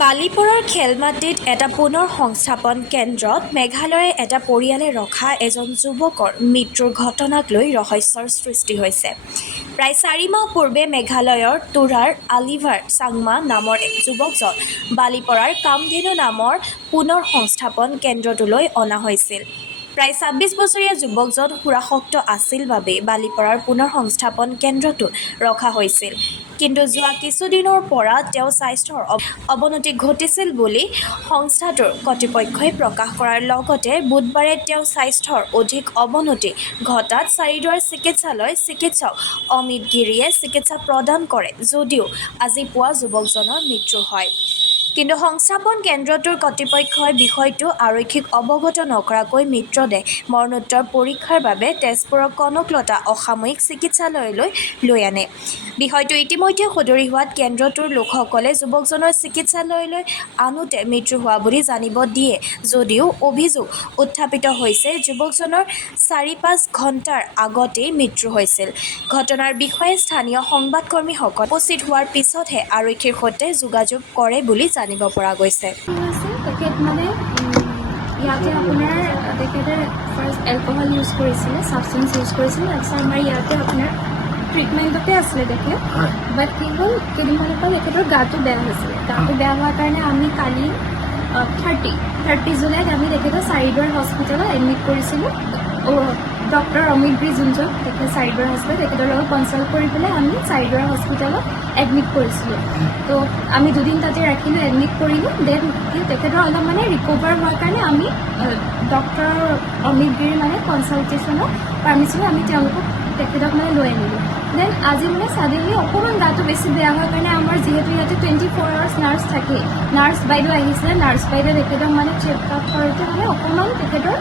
বালিপৰাৰ খেলমাটিত এটা পুনৰ সংস্থাপন কেন্দ্ৰত মেঘালয়ৰ এটা পৰিয়ালে ৰখা এজন যুৱকৰ মৃত্যুৰ ঘটনাক লৈ ৰহস্যৰ সৃষ্টি হৈছে। প্ৰায় 4 মাহ পূৰ্বে মেঘালয়ৰ তুৰাৰ অলিভাৰ চাংমা নামৰ যুৱকজন বালিপৰাৰ কামধেনু নামৰ পুনৰ সংস্থাপন কেন্দ্ৰটোলৈ অনা হৈছিল। প্ৰায় 26 বছৰীয়া যুৱকজন সুৰাসক্ত আছিল বাবে বালিপৰাৰ পুনৰ সংস্থাপন কেন্দ্ৰটোত ৰখা হৈছিল। কিন্তু যোৱা কিছুদিনৰ পৰা তেওঁৰ স্বাস্থ্যৰ অৱনতি ঘটিছিল বুলি সংস্থাটোৰ কৰ্তৃপক্ষই প্ৰকাশ কৰাৰ লগতে বুধবাৰে তেওঁৰ স্বাস্থ্যৰ অধিক অৱনতি ঘটাত চাৰিদুৱাৰ চিকিৎসালয়ৰ চিকিৎসক অমিত গিৰিয়ে চিকিৎসা প্ৰদান কৰে যদিও আজি পুৱা যুৱকজনৰ মৃত্যু হয়। কিন্তু সংস্থাপন কেন্দ্ৰটোৰ কৰ্তৃপক্ষই বিষয়টো আৰক্ষীক অৱগত নকৰাকৈ মৃতদেহ মৰণোত্তৰ পৰীক্ষাৰ বাবে তেজপুৰৰ কনকলতা অসামৰিক চিকিৎসালয়লৈ লৈ আনে। বিষয়টো ইতিমধ্যে সদৰি হোৱাত কেন্দ্ৰটোৰ লোকসকলে যুৱকজনৰ চিকিৎসালয়লৈ আনোতে মৃত্যু হোৱা বুলি জানিব দিয়ে যদিও অভিযোগ উত্থাপিত হৈছে যুৱকজনৰ 4-5 ঘণ্টাৰ আগতেই মৃত্যু হৈছিল। ঘটনাৰ বিষয়ে স্থানীয় সংবাদকৰ্মীসকল উপস্থিত হোৱাৰ পিছতহে আৰক্ষীৰ সৈতে যোগাযোগ কৰে বুলি জানিব পৰা গৈছে। ইয়াতে আপোনাৰ তেখেতে ফাৰ্ষ্ট এলকহল ইউজ কৰিছিলে, ছাবষ্টেঞ্চ ইউজ কৰিছিলে, তাৰপিছত আমাৰ ইয়াতে আপোনাৰ ট্ৰিটমেণ্টতে আছিলে তেখেত। বাট কি হ'ল, কেইদিনমানৰ পৰা তেখেতৰ গাটো বেয়া হৈছিলে। গাটো বেয়া হোৱাৰ কাৰণে আমি কালি 30 জুলাইত আমি তেখেতক চাৰিদুৱাৰ হস্পিটেলত এডমিট কৰিছিলোঁ। ডক্টৰ অমিত গিৰি যোনজন তেখেত চাৰিদুৱাৰ হস্পিটেল, তেখেতৰ লগত কনচাল্ট কৰি পেলাই আমি চাৰিদুৱাৰ হস্পিটেলত এডমিট কৰিছিলোঁ। তো আমি দুদিন তাতে ৰাখিলোঁ, এডমিট কৰিলোঁ। দেন তেখেতৰ অলপ মানে ৰিকভাৰ হোৱাৰ কাৰণে আমি ডক্টৰ অমিত গিৰিৰ মানে কনচালটেশ্যনৰ পাৰ্মিশ্যনত আমি তেওঁলোকক তেখেতক মানে লৈ আনিলোঁ। দেন আজি মানে ছাডেনলি অকণমান গাটো বেছি বেয়া হোৱাৰ কাৰণে আমাৰ যিহেতু ইয়াতে 24 আৱাৰ্ছ নাৰ্ছ থাকে, নাৰ্ছ বাইদেউ আহিছিলে। নাৰ্ছ বাইদেউ তেখেতক মানে চেকআপ কৰোঁতে মানে অকণমান তেখেতৰ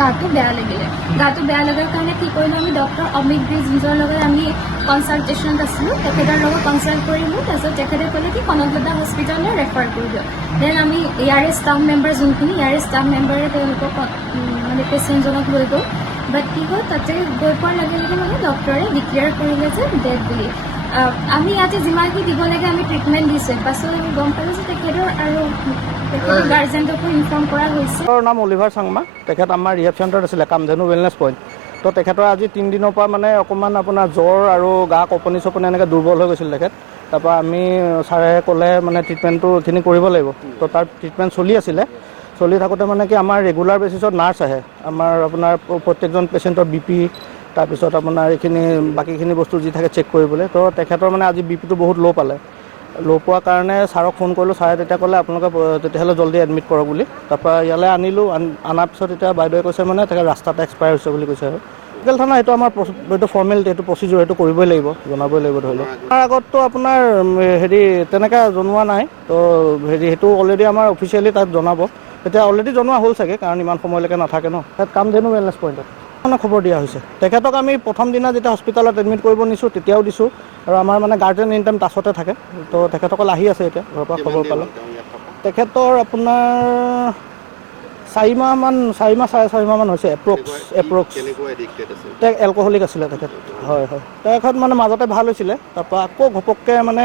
গাটো বেয়া লাগিলে। গাটো বেয়া লগাৰ কাৰণে কি কৰিলোঁ, আমি ডক্টৰ অমিত গিৰি যোনজনৰ লগত আমি কনচালটেশ্যনত আছিলোঁ, তেখেতৰ লগত কনচাল্ট কৰিলোঁ। তাৰপিছত তেখেতে ক'লে কি কনকলতা হস্পিটেললৈ ৰেফাৰ কৰি দিয়ক। দেন আমি ইয়াৰে ষ্টাফ মেম্বাৰ যোনখিনি, ইয়াৰে ষ্টাফ মেম্বাৰে তেওঁলোকক মানে পেচেণ্টজনক লৈ গ'ল। বাট কি হ'ল, তাতে গৈ পোৱাৰ লগে লগে মানে ডক্টৰে ডিক্লেয়াৰ কৰিলে যে ডেড বুলি। আমি ইয়াতে যিমানখিনি দিব লাগে আমি ট্ৰিটমেণ্ট দিছোঁ। পাছত আমি গম পালোঁ যে তেখেতৰ আৰু তেখেতৰ গাৰ্জেণ্টকো ইনফৰ্ম কৰা হৈছে। তেওঁৰ নাম অলিভাৰ চাংমা। তেখেত আমাৰ ৰিহেব চেণ্টাৰত আছিলে, কামধেনু ৱেলনেছ পইণ্ট। তো তেখেতৰ আজি 3 দিনৰ পৰা মানে অকণমান আপোনাৰ জ্বৰ আৰু গা কঁপনি চপনি এনেকৈ দুৰ্বল হৈ গৈছিল তেখেত। তাৰপৰা আমি ছাৰে ক'লে মানে ট্ৰিটমেণ্টটো এইখিনি কৰিব লাগিব। তো তাৰ ট্ৰিটমেণ্ট চলি আছিলে। চলি থাকোঁতে মানে কি আমাৰ ৰেগুলাৰ বেচিছত নাৰ্ছ আহে, আমাৰ আপোনাৰ প্ৰত্যেকজন পেচেণ্টৰ BP, তাৰপিছত আপোনাৰ এইখিনি বাকীখিনি বস্তু যি থাকে চেক কৰিবলৈ। তো তেখেতৰ মানে আজি BPটো বহুত ল' পালে। ল' পোৱাৰ কাৰণে ছাৰক ফোন কৰিলোঁ। ছাৰে তেতিয়া ক'লে আপোনালোকে তেতিয়াহ'লে জল্দি এডমিট কৰক বুলি। তাৰপৰা ইয়ালৈ আনিলোঁ। অনাৰ পিছত এতিয়া বাইদেৱে কৈছে মানে তেখেত ৰাস্তাতে এক্সপায়াৰ হৈছে বুলি কৈছে। আৰু লোকেল থানা এইটো আমাৰ এইটো ফৰ্মেলিটি, এইটো প্ৰচিডিউৰ, এইটো কৰিবই লাগিব, জনাবই লাগিব ধৰি লওক। তাৰ আগততো আপোনাৰ তেনেকৈ জনোৱা নাই। তো সেইটো অলৰেডি আমাৰ অফিচিয়েলি তাত জনাব। এতিয়া অলৰেডি জনোৱা হ'ল চাগে, কাৰণ ইমান সময়লৈকে নাথাকে ন। তাত কামধেনু ৱেলনেছ পইণ্টত মানে খবৰ দিয়া হৈছে। তেখেতক আমি প্ৰথম দিনা যেতিয়া হস্পিটেলত এডমিট কৰিব নিছোঁ তেতিয়াও দিছোঁ। আৰু আমাৰ মানে গাৰ্জেন এনি টাইম টাচতে থাকে। তো তেখেতসকল আহি আছে এতিয়া ঘৰৰ পৰা খবৰ পালে। তেখেতৰ আপোনাৰ 4 মাহ, 4.5 মাহ হৈছে এপ্ৰক্স। এলকহলিক আছিলে তেখেত। হয়। তেখেত মানে মাজতে ভাল হৈছিলে, তাৰপৰা আকৌ ঘপককৈ মানে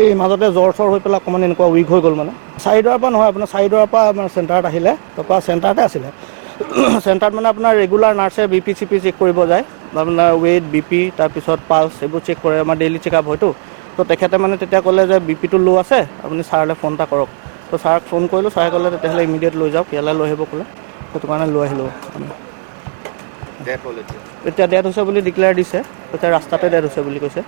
এই মাজতে জ্বৰ হৈ পেলাই অকণমান এনেকুৱা উইক হৈ গ'ল। মানে চাৰিদুৱাৰৰ পৰা নহয়, আপোনাৰ চাৰিদুৱাৰৰ পৰা আমাৰ চেণ্টাৰত আহিলে। তাৰপৰা চেণ্টাৰতে আছিলে। চেণ্টাৰত মানে আপোনাৰ ৰেগুলাৰ নাৰ্ছে BP চেক কৰিব যায়, আপোনাৰ ৱেইট, BP, তাৰপিছত পালছ এইবোৰ চেক কৰে। আমাৰ ডেইলি চেকআপ হয়তো। তো তেখেতে মানে তেতিয়া ক'লে যে BPটো ল' আছে, আপুনি ছাৰলৈ ফোন এটা কৰক। তো ছাৰক ফোন কৰিলোঁ। ছাৰে ক'লে তেতিয়াহ'লে ইমিডিয়েট লৈ যাওক, ইয়ালৈ লৈ আহিব ক'লে। সেইটো কাৰণে লৈ আহিলোঁ। এতিয়া ডেথ হৈছে বুলি ডিক্লেয়াৰ দিছে, এতিয়া ৰাস্তাতে ডেথ হৈছে বুলি কৈছে।